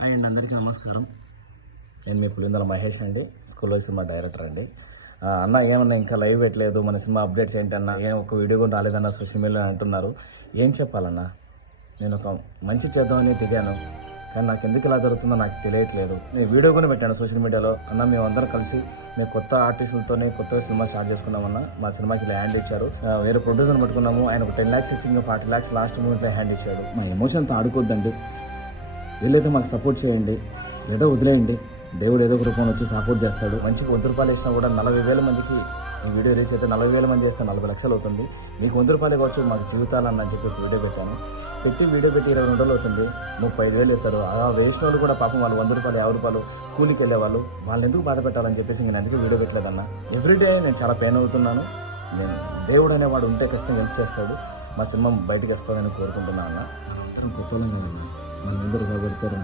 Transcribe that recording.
Hi అండి అందరికీ నమస్కారం. నేను మీ పులిందల మహేష్ అండి స్కూల్లో సినిమా డైరెక్టర్ అండి. అన్న ఏమన్నా ఇంకా లైవ్ పెట్టలేదు మన సినిమా అప్డేట్స్ ఏంటన్నా ఏం ఒక వీడియో కూడా రాలేదన్న సోషల్ మీడియాలో అంటున్నారు. ఏం చెప్పాలన్నా? నేను ఒక మంచి చేద్దామని దిగాను కానీ నాకు ఎందుకు ఇలా జరుగుతుందో నాకు తెలియట్లేదు. నేను వీడియో కూడా పెట్టాను సోషల్ మీడియాలో. అన్న మేము అందరం కలిసి మేము కొత్త ఆర్టిస్టులతోనే కొత్త సినిమా స్టార్ట్ చేసుకున్నామన్న. మా సినిమాకి ఇలా హ్యాండ్ ఇచ్చారు. వేరే ప్రొడ్యూసర్ పట్టుకున్నాము. ఆయన ఒక టెన్ ల్యాక్స్ ఇచ్చి ఇంకా ఫార్టీ ల్యాక్స్ లాస్ట్ మూమెంట్లో హ్యాండ్ ఇచ్చాడు. మా ఎమోషన్తో ఆడుకోద్దండి వీళ్ళైతే మాకు సపోర్ట్ చేయండి. ఏదో వదిలేయండి. దేవుడు ఏదో ఒక రూపంలో వచ్చి సపోర్ట్ చేస్తాడు. మంచికి వంద రూపాయలు వేసినా కూడా నలభై వేల మందికి ఈ వీడియో రీచ్ అయితే నలభై వేల మంది చేస్తే నలభై లక్షలు అవుతుంది. మీకు వంద రూపాయలు కావచ్చు మాకు జీవితాలని అని చెప్పి వీడియో పెట్టాను. పెట్టి వీడియో పెట్టి ఇరవై రెండు రోజులు అవుతుంది. ముప్పై ఐదు వేలు వేస్తారు ఆ వేసిన వాళ్ళు కూడా పాపం వాళ్ళు వంద రూపాయలు యాభై రూపాయలు కూలికి వెళ్ళేవాళ్ళు వాళ్ళు. ఎందుకు బాధ పెట్టాలని చెప్పేసి నేను ఎందుకు వీడియో పెట్టలేదన్న? ఎవ్రీడే నేను చాలా పెయిన్ అవుతున్నాను. నేను దేవుడు అనేవాడు ఉంటే ఖచ్చితంగా హెల్ప్ చేస్తాడు. మా సినిమా బయటకు వస్తాడని కోరుకుంటున్నాను అన్న. మనందరూ కాబడతారు